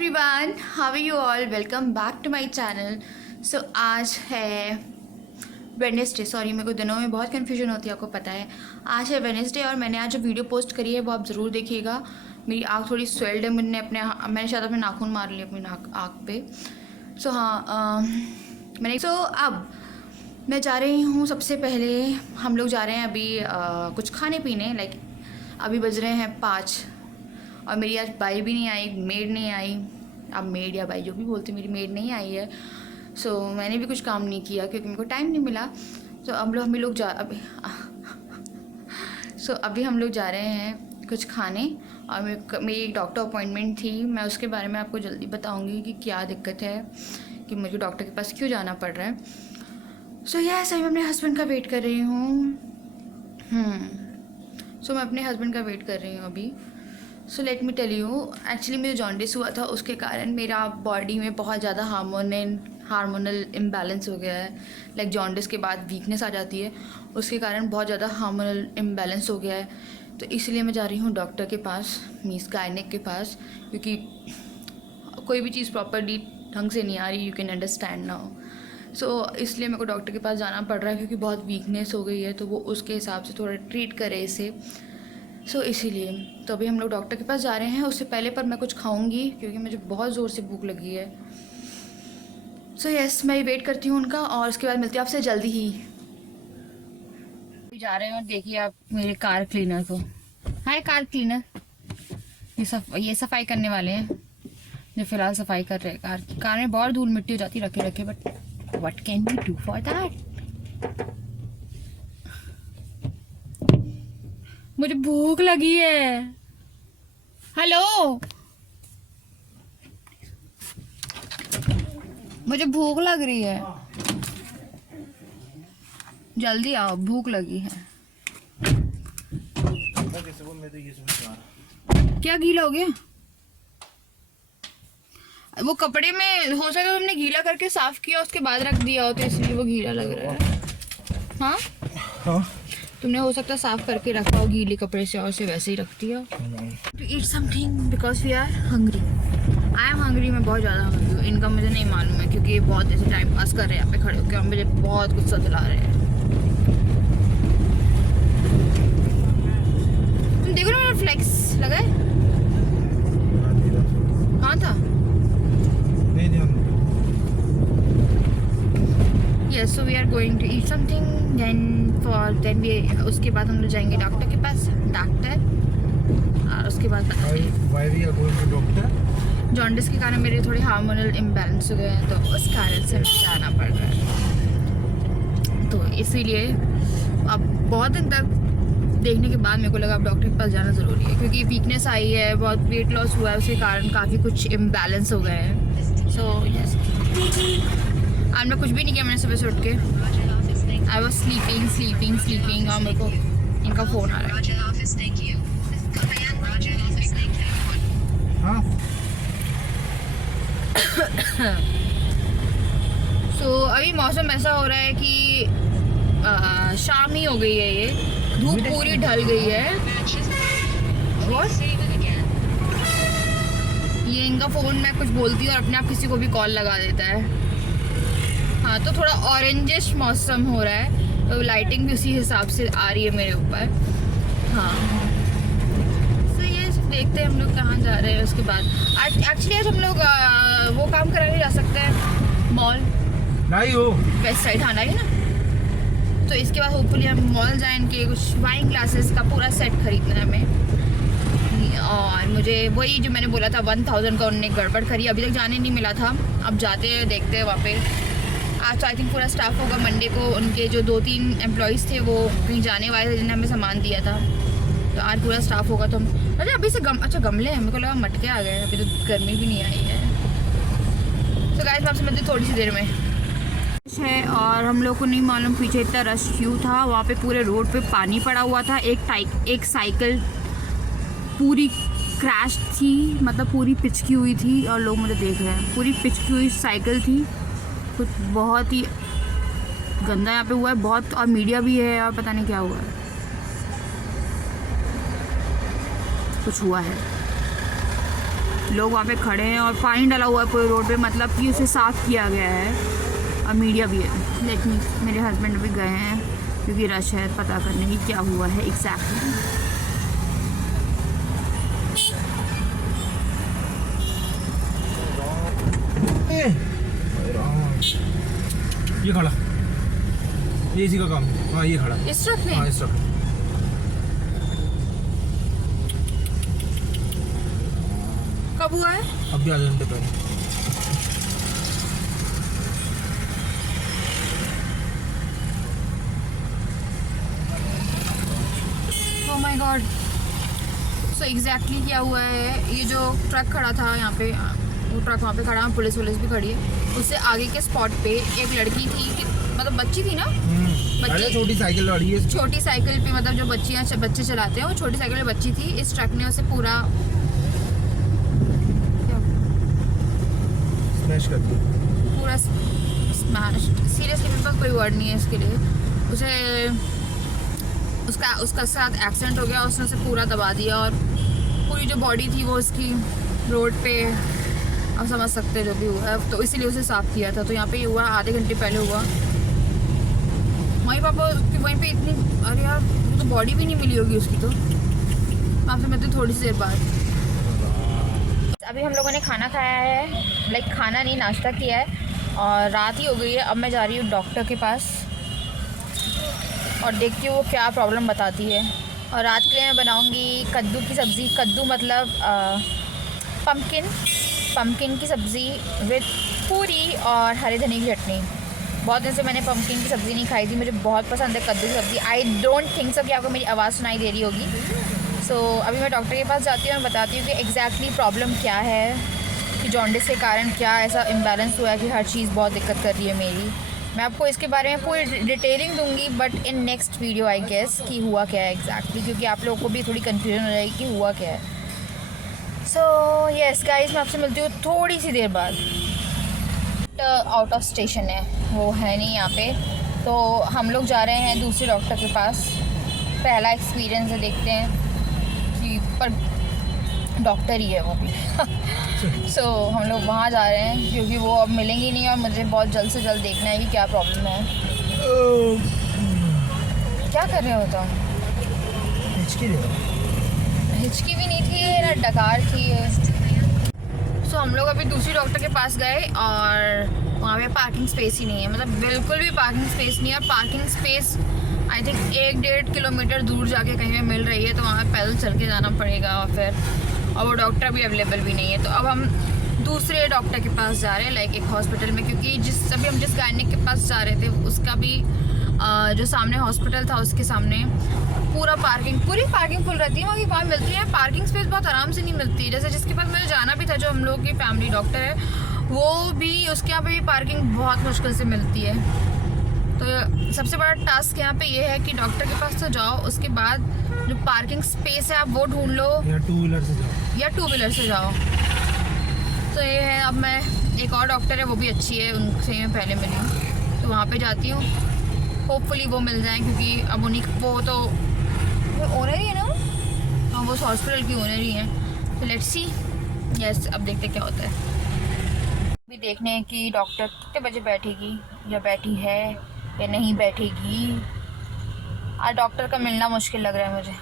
Everyone, how are you all? Welcome back to my channel. So आज है Wednesday. Sorry, मेरे को दिनों में बहुत कन्फ्यूजन होती है, आपको पता है। आज है वेडनेसडे और मैंने आज जो वीडियो पोस्ट करी है वो आप ज़रूर देखिएगा। मेरी आँख थोड़ी स्वेल्ड है, मैंने शायद अपने नाखून मार लिए अपनी आँख पे। सो हाँ, अब मैं जा रही हूँ। सबसे पहले हम लोग जा रहे हैं अभी कुछ खाने पीने। लाइक अभी बज रहे हैं 5 और मेरी आज बाई भी नहीं आई, मेड नहीं आई। अब मेड या बाई जो भी बोलते, मेरी मेड नहीं आई है। सो मैंने भी कुछ काम नहीं किया क्योंकि मेरे को टाइम नहीं मिला। सो अभी हम लोग जा रहे हैं कुछ खाने। और मेरी एक डॉक्टर अपॉइंटमेंट थी, मैं उसके बारे में आपको जल्दी बताऊंगी कि क्या दिक्कत है, कि मुझे डॉक्टर के पास क्यों जाना पड़ रहा है। सो यस, मैं अपने हस्बैंड का वेट कर रही हूँ। मैं अपने हस्बैंड का वेट कर रही हूँ अभी। So let me tell you, actually मुझे जॉन्डिस हुआ था, उसके कारण मेरा बॉडी में बहुत ज़्यादा हार्मोनल इम्बैलेंस हो गया है। लाइक जॉन्डिस के बाद वीकनेस आ जाती है, उसके कारण बहुत ज़्यादा हार्मोनल इम्बैलेंस हो गया है। तो इसलिए मैं जा रही हूँ डॉक्टर के पास, मींस गायनेक के पास, क्योंकि कोई भी चीज़ प्रॉपरली ढंग से नहीं आ रही। You can understand now. So इसलिए मेरे को डॉक्टर के पास जाना पड़ रहा है क्योंकि बहुत वीकनेस हो गई है, तो वो उसके हिसाब से थोड़ा ट्रीट करे इसे। सो इसीलिए तो अभी हम लोग डॉक्टर के पास जा रहे हैं। उससे पहले पर मैं कुछ खाऊंगी क्योंकि मुझे बहुत ज़ोर से भूख लगी है। सो यस, मैं वेट करती हूँ उनका और उसके बाद मिलती हूँ आपसे जल्दी ही। जा रहे हैं और देखिए आप मेरे कार क्लीनर को। हाय कार क्लीनर, ये सफाई करने वाले हैं जो फिलहाल सफाई कर रहे हैं। कार में बहुत धूल मिट्टी हो जाती रखे रखे, but what can we do for that. मुझे भूख लगी है। हेलो, मुझे भूख लग रही है, जल्दी आओ, भूख लगी है। क्या गीला हो गया? वो कपड़े में हो सके तुमने गीला करके साफ किया, उसके बाद रख दिया हो तो इसलिए वो गीला लग रहा है। हाँ हाँ, तुमने हो सकता है साफ करके रखा हो गीले कपड़े से और उसे वैसे ही रख दिया। To eat something because we are hungry. I am hungry, मैं बहुत ज़्यादा हंग्री हूँ। इनका मुझे नहीं मालूम है क्योंकि ये बहुत ऐसे टाइम पास कर रहे हैं यहाँ पे खड़े होकर और मुझे बहुत गुस्सा दिला रहे हैं। तुम देखो ना, मेरा फ्लेक्स लगा है। कहाँ था? Yes, so we are going to eat something, then उसके बाद हम लोग जाएंगे डॉक्टर के पास। और उसके बाद Why we are going to doctor? Jaundice के कारण मेरे थोड़े हार्मोनल इम्बैलेंस हो गए हैं, तो उस कारण से जाना पड़ रहा है। तो इसीलिए अब बहुत दिन तक देखने के बाद मेरे को लगा अब डॉक्टर के पास जाना ज़रूरी है, क्योंकि वीकनेस आई है, बहुत वेट लॉस हुआ है, उसके कारण काफ़ी कुछ इम्बैलेंस हो गए हैं। सो यस, आज मैं कुछ भी नहीं किया, मैंने सुबह से उठ के आई वॉज स्लीपिंग और मेरे को इनका फ़ोन आ रहा है। सो अभी मौसम ऐसा हो रहा है कि शाम ही हो गई है, ये धूप पूरी ढल गई है। ये इनका फ़ोन मैं कुछ बोलती हूँ और अपने आप किसी को भी कॉल लगा देता है। हाँ, तो थोड़ा ऑरेंजिश मौसम हो रहा है, तो लाइटिंग भी उसी हिसाब से आ रही है मेरे ऊपर। हाँ, तो ये देखते हैं हम लोग कहाँ जा रहे हैं। उसके बाद एक्चुअली आज हम लोग वो काम कराने जा सकते हैं, मॉल नहीं हो वेस्ट साइड। हाँ नहीं ना, तो इसके बाद होपफुली हम मॉल जाएं, के कुछ वाइन ग्लासेस का पूरा सेट खरीदना है हमें। और मुझे वही जो मैंने बोला था 1000 का उन्होंने गड़बड़ करी, अभी तक जाने नहीं मिला था। अब जाते हैं, देखते हैं वहाँ पे। आज तो आई थिंक पूरा स्टाफ होगा। मंडे को उनके जो 2-3 एम्प्लॉयज़ थे वो कहीं जाने वाले थे, जिन्हें हमें सामान दिया था, तो आज पूरा स्टाफ होगा। तो हम अरे अभी से गमले हैं, मेरे को लगा मटके आ गए, अभी तो गर्मी भी नहीं आई है। तो गाइस, आपसे मिलते थोड़ी सी देर में है। और हम लोग को नहीं मालूम पीछे इतना रश क्यों था। वहाँ पे पूरे रोड पे पानी पड़ा हुआ था। एक साइकिल पूरी क्रैश थी, मतलब पूरी पिचकी हुई थी, और लोग मुझे देख रहे हैं। पूरी पिचकी हुई साइकिल थी, कुछ बहुत ही गंदा यहाँ पे हुआ है बहुत, और मीडिया भी है और पता नहीं क्या हुआ है, कुछ हुआ है। लोग वहाँ पे खड़े हैं और फाइन डाला हुआ है पूरे रोड पे, मतलब कि उसे साफ़ किया गया है। और मीडिया भी है। लेट मी, मेरे हस्बैंड भी गए हैं क्योंकि रश है, पता करने की क्या हुआ है एग्जैक्टली। ये खड़ा, ये इसी का काम है। हाँ ये खड़ा, इस ट्रक में? हाँ इस ट्रक। कब हुआ है? अभी आधे घंटे पहले। Oh my God. So exactly क्या हुआ है, ये जो ट्रक खड़ा था यहाँ पे, वो ट्रक वहाँ पे खड़ा है, पुलिस भी खड़ी है। उससे आगे के स्पॉट पे एक लड़की थी, मतलब बच्ची थी ना, अरे छोटी साइकिल वाली है। छोटी साइकिल पे, मतलब जो बच्चे चलाते हैं, वो छोटी साइकिल पे बच्ची थी। इस ट्रक ने उसे पूरा स्मैश कर दिया, पूरा स्मैश। सीरियसली मेरे पास कोई वर्ड नहीं है इसके लिए। उसे उसका साथ एक्सीडेंट हो गया, उसने उसे पूरा दबा दिया और पूरी जो बॉडी थी वो उसकी रोड पे, आप समझ सकते हैं जो भी हुआ है। तो इसीलिए उसे साफ़ किया था। तो यहाँ पे ये हुआ आधे घंटे पहले हुआ। वहीं पापा वहीं पे इतनी, अरे यार वो तो बॉडी भी नहीं मिली होगी उसकी। तो आपसे मिलती थोड़ी सी देर बाद। अभी हम लोगों ने खाना खाया है, लाइक खाना नहीं, नाश्ता किया है और रात ही हो गई है। अब मैं जा रही हूँ डॉक्टर के पास और देखती हूँ वो क्या प्रॉब्लम बताती है। और रात के लिए मैं बनाऊँगी कद्दू की सब्ज़ी। कद्दू मतलब पम्पकिन की सब्ज़ी विद पूरी और हरे धनिया की चटनी। बहुत दिन से मैंने पम्पकिन की सब्ज़ी नहीं खाई थी, मुझे बहुत पसंद है कद्दू की सब्ज़ी। आई डोंट थिंक सो कि आपको मेरी आवाज़ सुनाई दे रही होगी। सो अभी मैं डॉक्टर के पास जाती हूँ, मैं बताती हूँ कि एग्जैक्टली प्रॉब्लम क्या है, कि जॉन्डिस के कारण क्या ऐसा इम्बैलेंस हुआ है कि हर चीज़ बहुत दिक्कत कर रही है मेरी। मैं आपको इसके बारे में पूरी डिटेलिंग दूंगी, but in next video I guess कि हुआ क्या है एग्जैक्टली, क्योंकि आप लोगों को भी थोड़ी कन्फ्यूजन हो जाएगी कि हुआ क्या है। सो यस गाइस, मैं आपसे मिलती हूँ थोड़ी सी देर बाद। आउट ऑफ स्टेशन है, वो है नहीं यहाँ पे, तो हम लोग जा रहे हैं दूसरे डॉक्टर के पास। पहला एक्सपीरियंस है, देखते हैं कि पर डॉक्टर ही है वो भी। सो हम लोग वहाँ जा रहे हैं क्योंकि वो अब मिलेंगी नहीं और मुझे बहुत जल्द से जल्द देखना है कि क्या प्रॉब्लम है। क्या कर रहे हो तुम? हिचकी भी नहीं थी ना, डकार थी। सो हम लोग अभी दूसरी डॉक्टर के पास गए और वहाँ पे पार्किंग स्पेस ही नहीं है, मतलब बिल्कुल भी पार्किंग स्पेस नहीं है। और parking space I think 1-1.5 kilometre दूर जाके कहीं पे मिल रही है, तो वहाँ पैदल चल के जाना पड़ेगा। और वो डॉक्टर भी अवेलेबल भी नहीं है। तो अब हम दूसरे डॉक्टर के पास जा रहे हैं, लाइक एक हॉस्पिटल में, क्योंकि हम जिस गायनिक के पास जा रहे थे उसका भी जो सामने हॉस्पिटल था उसके सामने पूरी पार्किंग फुल रहती है। वहाँ मिलती है पार्किंग स्पेस, बहुत आराम से नहीं मिलती है। जैसे जिसके पास मुझे जाना भी था, जो हम लोग की फैमिली डॉक्टर है, वो भी उसके यहाँ पे भी पार्किंग बहुत मुश्किल से मिलती है। तो सबसे बड़ा टास्क यहाँ पे ये है कि डॉक्टर के पास तो जाओ, उसके बाद जो पार्किंग स्पेस है आप वो ढूंढ लो, या टू व्हीलर से जाओ। तो ये है। अब मैं एक और डॉक्टर है, वो भी अच्छी है, उनसे मैं पहले मिली हूँ, तो वहाँ पे जाती हूँ। होपफुली वो मिल जाए, क्योंकि अब वो तो ओनर ही है ना, हाँ वो हॉस्पिटल की ओनर ही है। तो लेट्स सी, यस अब देखते क्या होता है। भी देखने हैं कि डॉक्टर कितने बजे बैठेगी, या बैठी है या नहीं बैठेगी। आज डॉक्टर का मिलना मुश्किल लग रहा है मुझे।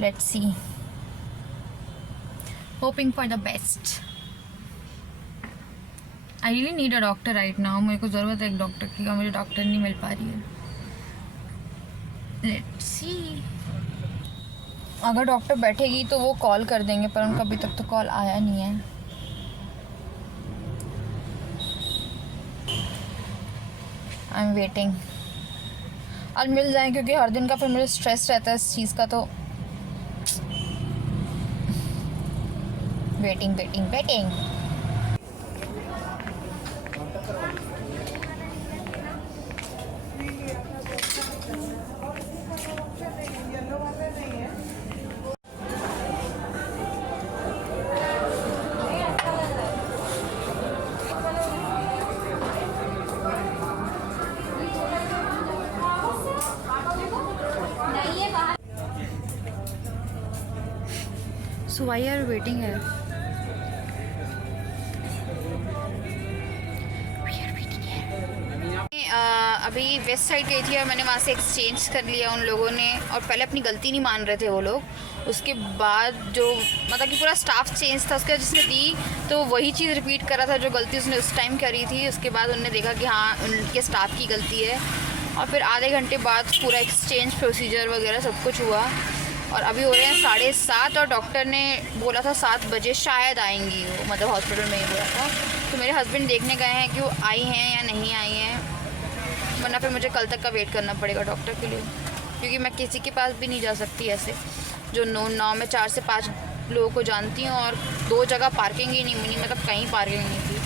Let's see, hoping for the best. I really need a doctor right now. मेरे को ज़रूरत है एक डॉक्टर की, और मुझे डॉक्टर नहीं मिल पा रही है। लेट्स सी, अगर डॉक्टर बैठेगी तो वो कॉल कर देंगे, पर उनका अभी तक तो कॉल आया नहीं है। आई एम वेटिंग। आज मिल जाए, क्योंकि हर दिन का फिर मुझे स्ट्रेस रहता है इस चीज़ का। तो waiting. So why are you waiting here? अभी वेस्ट साइड गई थी और मैंने वहाँ से एक्सचेंज कर लिया उन लोगों ने, और पहले अपनी गलती नहीं मान रहे थे वो लोग। उसके बाद जो मतलब कि पूरा स्टाफ चेंज था, उसके बाद जिसने दी तो वही चीज़ रिपीट कर रहा था जो गलती उसने उस टाइम करी थी। उसके बाद उन्होंने देखा कि हाँ उनके स्टाफ की गलती है, और फिर आधे घंटे बाद पूरा एक्सचेंज प्रोसीजर वगैरह सब कुछ हुआ। और अभी हो रहे हैं 7:30 और डॉक्टर ने बोला था 7 बजे शायद आएंगी वो, मतलब हॉस्पिटल में ही बोला था। तो मेरे हस्बैंड देखने गए हैं कि वो आई हैं या नहीं आई हैं, वरना फिर मुझे कल तक का वेट करना पड़ेगा डॉक्टर के लिए, क्योंकि मैं किसी के पास भी नहीं जा सकती ऐसे जो नाव में 4 से 5 लोगों को जानती हूँ, और 2 जगह पार्किंग ही नहीं मिली, मतलब कहीं पार्किंग नहीं थी।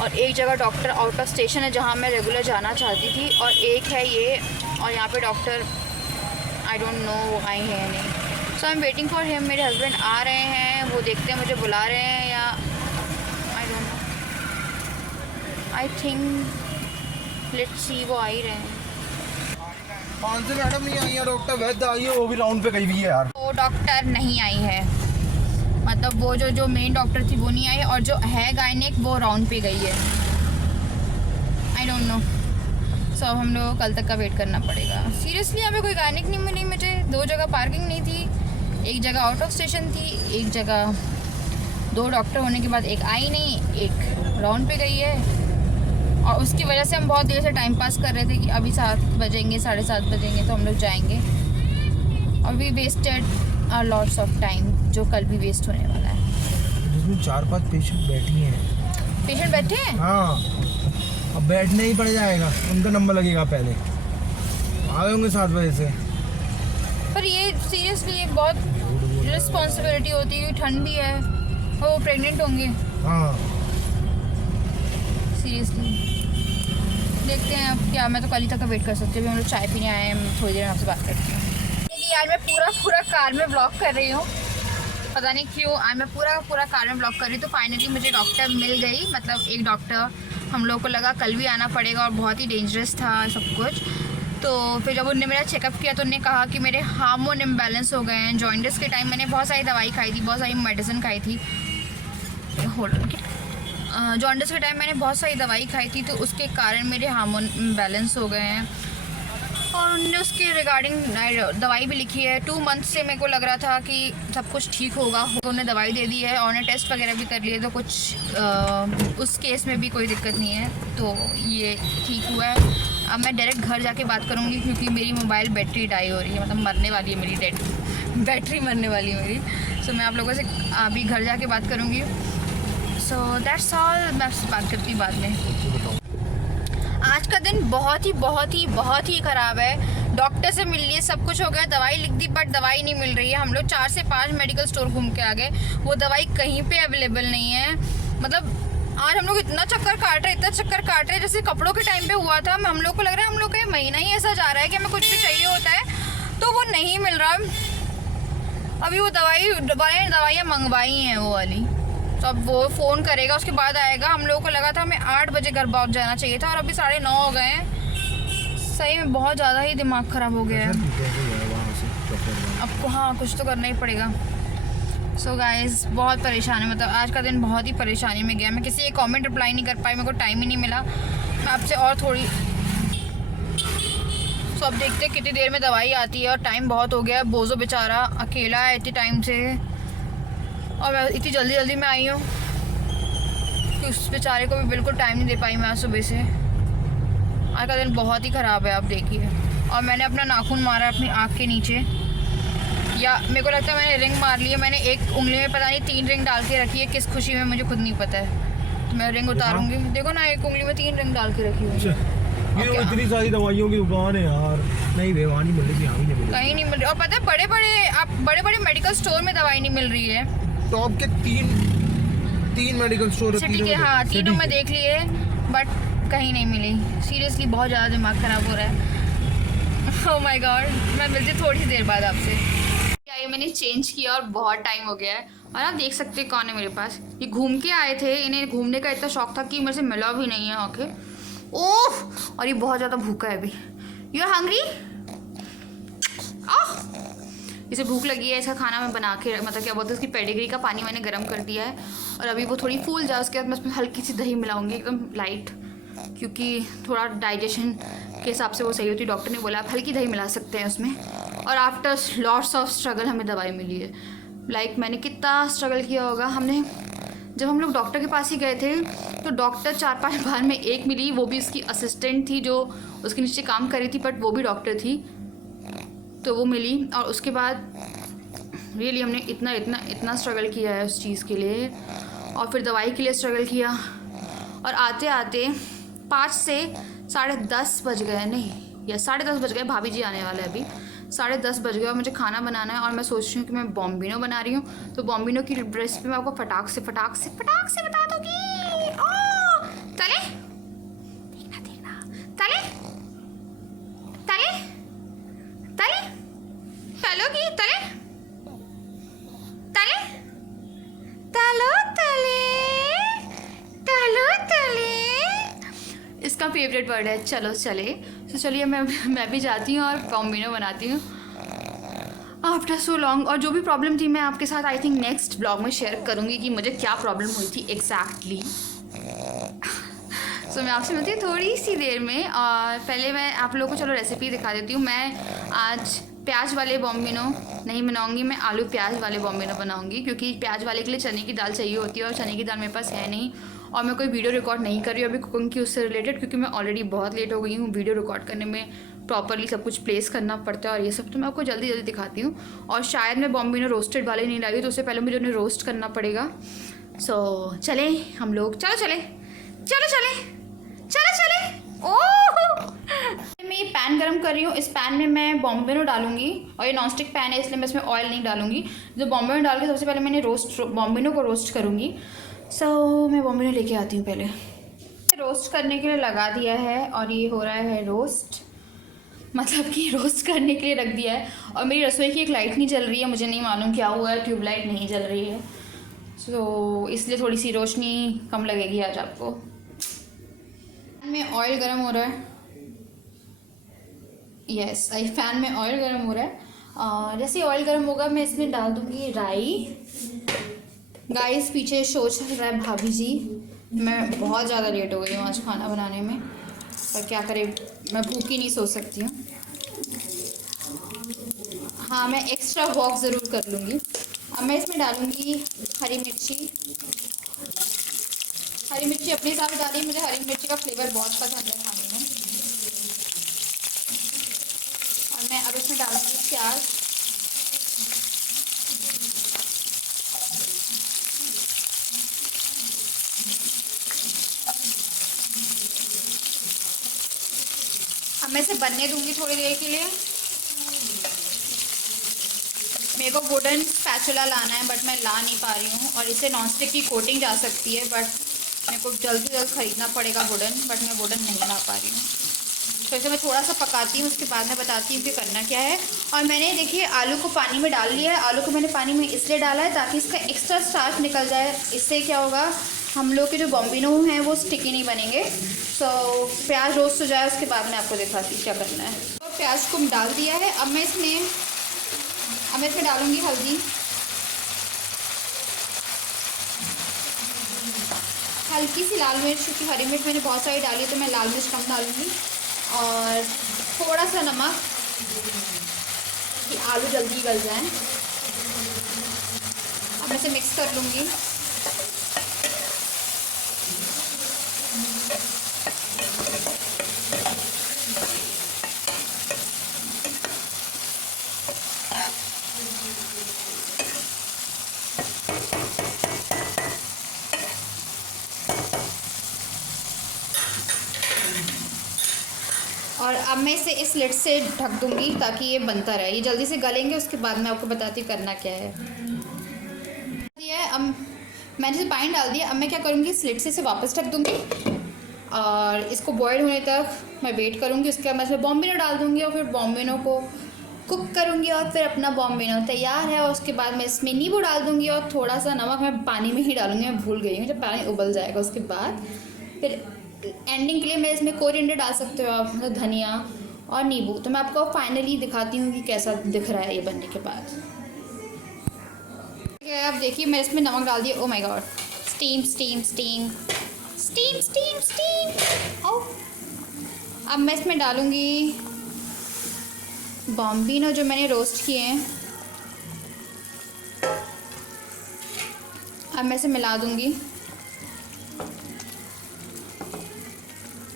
और एक जगह डॉक्टर आउट ऑफ स्टेशन है जहाँ मैं रेगुलर जाना चाहती थी, और एक है ये, और यहाँ पे डॉक्टर आई डोंट नो वो आए हैं या नहीं। So I am waiting for him. मेरे हस्बैंड आ रहे हैं, वो देखते हैं मुझे बुला रहे हैं या I don't know, I think let's see वो आ ही रहे हैं। 5 से मैडम नहीं आई है, डॉक्टर वैद्य आई है, वो भी राउंड पे गई हुई है यार। वो डॉक्टर नहीं आई है, मतलब वो जो मेन डॉक्टर थी वो नहीं आई, और जो है गायनेक वो राउंड पे गई है। I don't know. सो अब हम लोग को कल तक का वेट करना पड़ेगा। सीरियसली यहाँ पे कोई गायनेक नहीं मिली मुझे, 2 जगह पार्किंग नहीं थी, एक जगह आउट ऑफ स्टेशन थी, एक जगह 2 डॉक्टर होने के बाद एक आई नहीं, एक राउंड पे गई है। और उसकी वजह से हम बहुत देर से टाइम पास कर रहे थे कि अभी 7 बजेंगे 7:30 बजेंगे तो हम लोग जाएंगे, और we wasted our lots of time जो कल भी वेस्ट होने वाला है। जिसमें 4-5 पेशेंट बैठी हैं। पेशेंट बैठे हैं? हाँ, अब बैठने ही पड़ जाएगा, उनका नंबर लगेगा पहले। आ गए होंगे 7 बजे से। पर ये सीरियसली एक बहुत रिस्पॉन्सिबिलिटी होती है, ठंड भी है, वो प्रेग्नेंट होंगे। हाँ सीरियसली देखते हैं अब क्या। मैं तो कल ही तक का वेट कर सकती हूँ। अभी हम लोग चाय पीने आए हैं, थोड़ी देर में आपसे बात करती हूँ। यार मैं पूरा कार में ब्लॉग कर रही हूँ, पता नहीं क्यों आज मैं पूरा कार में ब्लॉग कर रही हूँ। तो फाइनली मुझे डॉक्टर मिल गई, मतलब एक डॉक्टर। हम लोग को लगा कल भी आना पड़ेगा और बहुत ही डेंजरस था सब कुछ। तो फिर जब उन्होंने मेरा चेकअप किया तो उन्होंने कहा कि मेरे हार्मोन इम्बैलेंस हो गए हैं। जॉइंडिस के टाइम मैंने बहुत सारी दवाई खाई थी, बहुत सारी मेडिसिन खाई थी। जॉइंडिस के टाइम मैंने बहुत सारी दवाई खाई थी, तो उसके कारण मेरे हार्मोन इम्बैलेंस हो गए हैं। और उन्होंने उसके रिगार्डिंग दवाई भी लिखी है। 2 मंथ से मेरे को लग रहा था कि सब कुछ ठीक होगा, तो उन्होंने दवाई दे दी है और उन्हें टेस्ट वगैरह भी कर लिए, तो कुछ उस केस में भी कोई दिक्कत नहीं है, तो ये ठीक हुआ है। अब मैं डायरेक्ट घर जाके बात करूँगी, क्योंकि मेरी मोबाइल बैटरी डाई हो रही है, मतलब मरने वाली है मेरी बैटरी मरने वाली है मेरी। सो मैं आप लोगों से अभी घर जाके बात करूँगी। So that's all. मैं आपसे बात करती हूँ बाद में। आज का दिन बहुत ही ख़राब है। डॉक्टर से मिल लिए, सब कुछ हो गया, दवाई लिख दी, बट दवाई नहीं मिल रही है। हम लोग 4 से 5 मेडिकल स्टोर घूम के आ गए, वो दवाई कहीं पे अवेलेबल नहीं है। मतलब आज हम लोग इतना चक्कर काट रहे जैसे कपड़ों के टाइम पे हुआ था। हम लोग को लग रहा है हम लोग का महीना ही ऐसा जा रहा है कि हमें कुछ भी चाहिए होता है तो वो नहीं मिल रहा। अभी वो दवाइयाँ मंगवाई हैं वो वाली, तो अब वो फ़ोन करेगा, उसके बाद आएगा। हम लोगों को लगा था हमें 8 बजे घर पहुँच जाना चाहिए था, और अभी 9:30 हो गए हैं। सही में बहुत ज़्यादा ही दिमाग ख़राब हो गया है। आपको हाँ कुछ तो करना ही पड़ेगा। सो गाइस बहुत परेशान है, मतलब आज का दिन बहुत ही परेशानी में गया। मैं किसी एक कमेंट रिप्लाई नहीं कर पाई, मेरे को टाइम ही नहीं मिला। मैं आपसे और थोड़ी सो अब देखते हैं कितनी देर में दवाई आती है, और टाइम बहुत हो गया। बोझो बेचारा अकेला है इतने टाइम से, और मैं इतनी जल्दी में आई हूँ कि उस बेचारे को भी बिल्कुल टाइम नहीं दे पाई मैं आज सुबह से। आज का दिन बहुत ही ख़राब है, आप देखिए। और मैंने अपना नाखून मारा अपनी आँख के नीचे, या मेरे को लगता है मैंने रिंग मार ली है। मैंने एक उंगली में पता नहीं 3 रिंग डाल के रखी है, किस खुशी में मुझे खुद नहीं पता है। तो मैं रिंग उतारूंगी, देखो ना, एक उंगली में 3 रिंग डाल के रखी हुई है। ये इतनी सारी दवाइयों की दुकान है यार, नहीं बेवानी मिल रही, यहाँ भी नहीं मिल रही, कहीं नहीं मिल रही। और पता है बड़े मेडिकल स्टोर में दवाई नहीं मिल रही है। टॉप के 3 मेडिकल स्टोर सिटी के, हाँ तीनों में देख लिए, बट कहीं नहीं मिली। सीरियसली बहुत ज़्यादा दिमाग ख़राब हो रहा है। Oh my God. मैं मिलती थोड़ी देर बाद आपसे। क्या ये मैंने चेंज किया और बहुत टाइम हो गया है। और आप देख सकते हैं कौन है मेरे पास। ये घूम के आए थे, इन्हें घूमने का इतना शौक था कि मेरे से मिला भी नहीं है। ओके ओह, और ये बहुत ज़्यादा भूखा है अभी। You are hungry? इसे भूख लगी है। इसका खाना मैं बना के, मतलब क्या बोलते हैं, उसकी पेडिग्री का पानी मैंने गर्म कर दिया है, और अभी वो थोड़ी फूल जाए उसके बाद मैं उसमें हल्की सी दही मिलाऊंगी, एकदम लाइट। क्योंकि थोड़ा डाइजेशन के हिसाब से वो सही होती है। डॉक्टर ने बोला आप हल्की दही मिला सकते हैं उसमें। और आफ्टर लॉट्स ऑफ स्ट्रगल हमें दवाई मिली है। लाइक मैंने कितना स्ट्रगल किया होगा। हमने जब हम लोग डॉक्टर के पास ही गए थे तो डॉक्टर 4-5 बार में एक मिली, वो भी उसकी असिस्टेंट थी जो उसके नीचे काम कर रही थी, बट वो भी डॉक्टर थी, तो वो मिली। और उसके बाद रियली हमने इतना स्ट्रगल किया है उस चीज़ के लिए, और फिर दवाई के लिए स्ट्रगल किया। और आते आते 5 से 10:30 बज गए, नहीं या 10:30 बज गए, भाभी जी आने वाले हैं अभी। 10:30 बज गए और मुझे खाना बनाना है। और मैं सोच रही हूँ कि मैं बॉम्बिनो बना रही हूँ, तो बॉम्बिनो की रेसिपी मैं आपको फटाक से बता दूँगी। तले देखना तले तले तले तलोगी तले तले तलो तले तलो तले, इसका फेवरेट वर्ड है चलो चले। तो चलिए मैं भी जाती हूँ और बॉम्बिनो बनाती हूँ आफ्टर सो लॉन्ग। और जो भी प्रॉब्लम थी मैं आपके साथ आई थिंक नेक्स्ट ब्लॉग में शेयर करूँगी कि मुझे क्या प्रॉब्लम हुई थी एग्जैक्टली। सो मैं आपसे मिलती हूँ थोड़ी सी देर में। और पहले मैं आप लोगों को चलो रेसिपी दिखा देती हूँ। मैं आज प्याज वाले बॉम्बिनो नहीं बनाऊंगी, मैं आलू प्याज वाले बॉम्बिनो बनाऊंगी, क्योंकि प्याज वाले के लिए चने की दाल चाहिए होती है और चने की दाल मेरे पास है नहीं। और मैं कोई वीडियो रिकॉर्ड नहीं कर रही हूँ अभी कुकिंग की उससे रिलेटेड, क्योंकि मैं ऑलरेडी बहुत लेट हो गई हूँ। वीडियो रिकॉर्ड करने में प्रॉपरली सब कुछ प्लेस करना पड़ता है और ये सब, तो मैं आपको जल्दी दिखाती हूँ। और शायद मैं बॉम्बिनो रोस्टेड वाले नहीं लाई, तो उससे पहले मुझे उन्हें रोस्ट करना पड़ेगा। सो चले हम लोग, चलो चले चलो चले चलो चले। ओह मैं ये पैन गरम कर रही हूँ। इस पैन में मैं बॉम्बिनो डालूंगी, और ये नॉनस्टिक पैन है इसलिए मैं इसमें ऑयल नहीं डालूंगी। जो बॉम्बिनो डाल के सबसे पहले मैंने बॉम्बिनो को रोस्ट करूँगी। सो मैं बॉम्बिनो लेके आती हूँ। पहले रोस्ट करने के लिए लगा दिया है और ये हो रहा है रोस्ट, मतलब कि रोस्ट करने के लिए रख दिया है। और मेरी रसोई की एक लाइट नहीं जल रही है, मुझे नहीं मालूम क्या हुआ है, ट्यूबलाइट नहीं जल रही है। सो इसलिए थोड़ी सी रोशनी कम लगेगी आज आपको। में ऑयल गरम हो रहा है, यस पैन में ऑयल गरम हो रहा है। और जैसे ऑयल गरम होगा मैं इसमें डाल दूँगी राई। गाइस पीछे शो चल रहा है भाभी जी, मैं बहुत ज़्यादा लेट हो गई हूँ आज खाना बनाने में, पर क्या करें, मैं भूखी नहीं सो सकती हूँ। हाँ मैं एक्स्ट्रा वॉक ज़रूर कर लूँगी। अब मैं इसमें डालूँगी हरी मिर्ची। हरी मिर्ची अपने हिसाब से डाली, मुझे हरी मिर्ची का फ्लेवर बहुत पसंद है खाने में। और मैं अब इसमें डालूँगी प्याज। अब मैं इसे बनने दूँगी थोड़ी देर के लिए। मेरे को वुडन स्पैचुला लाना है बट मैं ला नहीं पा रही हूँ, और इसे नॉनस्टिक की कोटिंग जा सकती है, बट मेरे को जल्द से जल्द ख़रीदना पड़ेगा वुडन, बट मैं वुडन नहीं ला पा रही हूँ। तो इसे मैं थोड़ा सा पकाती हूँ, उसके बाद मैं बताती हूँ कि करना क्या है। और मैंने देखिए आलू को पानी में डाल लिया है। आलू को मैंने पानी में इसलिए डाला है ताकि इसका एक्स्ट्रा स्टार्च निकल जाए। इससे क्या होगा, हम लोग के जो बॉम्बिनो हैं वो स्टिकी नहीं बनेंगे। तो प्याज रोस्ट हो जाए उसके बाद मैं आपको दिखाती हूँ क्या करना है। तो प्याज को डाल दिया है। अब मैं इसमें डालूँगी हल्दी, हल्की सी लाल मिर्च, क्योंकि हरी मिर्च मैंने बहुत सारी डाली तो मैं लाल मिर्च कम डालूँगी, और थोड़ा सा नमक कि आलू जल्दी गल जाए। अब मैं इसे मिक्स कर लूँगी। और अब मैं इसे इस लिड से ढक दूंगी ताकि ये बनता रहे, ये जल्दी से गलेंगे। उसके बाद मैं आपको बताती हूँ करना क्या है। अब मैंने इसे पानी डाल दिया। अब मैं क्या करूँगी, इस लिड से इसे वापस ढक दूँगी और इसको बॉयल होने तक मैं वेट करूँगी। उसके बाद मैं इसमें बॉम्बिनो डाल दूँगी और फिर बॉम्बिनो को कुक करूँगी और फिर अपना बॉम्बिनो तैयार है। और उसके बाद मैं इसमें नींबू डाल दूँगी और थोड़ा सा नमक मैं पानी में ही डालूँगी, मैं भूल गई हूँ। जब पानी उबल जाएगा उसके बाद फिर एंडिंग के लिए मैं इसमें कोरिएंडर डाल सकते हो आप, मतलब धनिया और नींबू। तो मैं आपको फाइनली दिखाती हूँ कि कैसा दिख रहा है ये बनने के बाद। ठीक है, अब देखिए मैं इसमें नमक डाल दिया। Oh my god, steam steam steam steam steam steam. Oh अब मैं इसमें डालूँगी बॉम्बिनो जो मैंने रोस्ट किए हैं। अब मैं इसे मिला दूँगी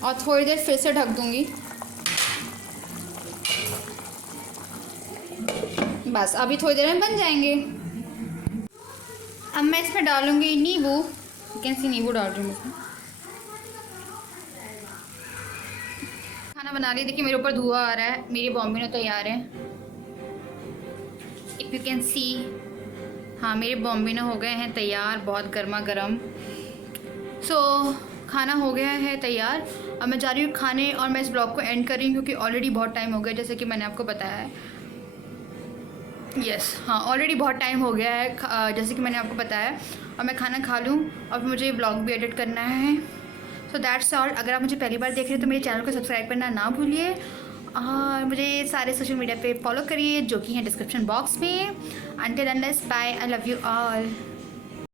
और थोड़ी देर फिर से ढक दूँगी। बस अभी थोड़ी देर में बन जाएंगे। अब मैं इसमें डालूँगी नींबू, कैसी नींबू डाल रही हूँ इसमें। खाना बना ली, देखिए मेरे ऊपर धुआं आ रहा है, मेरी बॉम्बिनो तैयार है। इफ़ यू कैन सी, हाँ मेरे बॉम्बिनो हो गए हैं तैयार, बहुत गर्मा गर्म। सो खाना हो गया है तैयार। अब मैं जा रही हूँ खाने और मैं इस ब्लॉग को एंड कर रही हूँ क्योंकि ऑलरेडी बहुत टाइम हो गया, जैसे कि मैंने आपको बताया है। हाँ ऑलरेडी बहुत टाइम हो गया है जैसे कि मैंने आपको बताया। और मैं खाना खा लूँ और मुझे ब्लॉग भी एडिट करना है। So that's all. अगर आप मुझे पहली बार देख रहे हैं तो मेरे चैनल को सब्सक्राइब करना ना भूलिए और मुझे सारे सोशल मीडिया पे फॉलो करिए जो कि हैं डिस्क्रिप्शन बॉक्स में। Until unless bye, I love you all.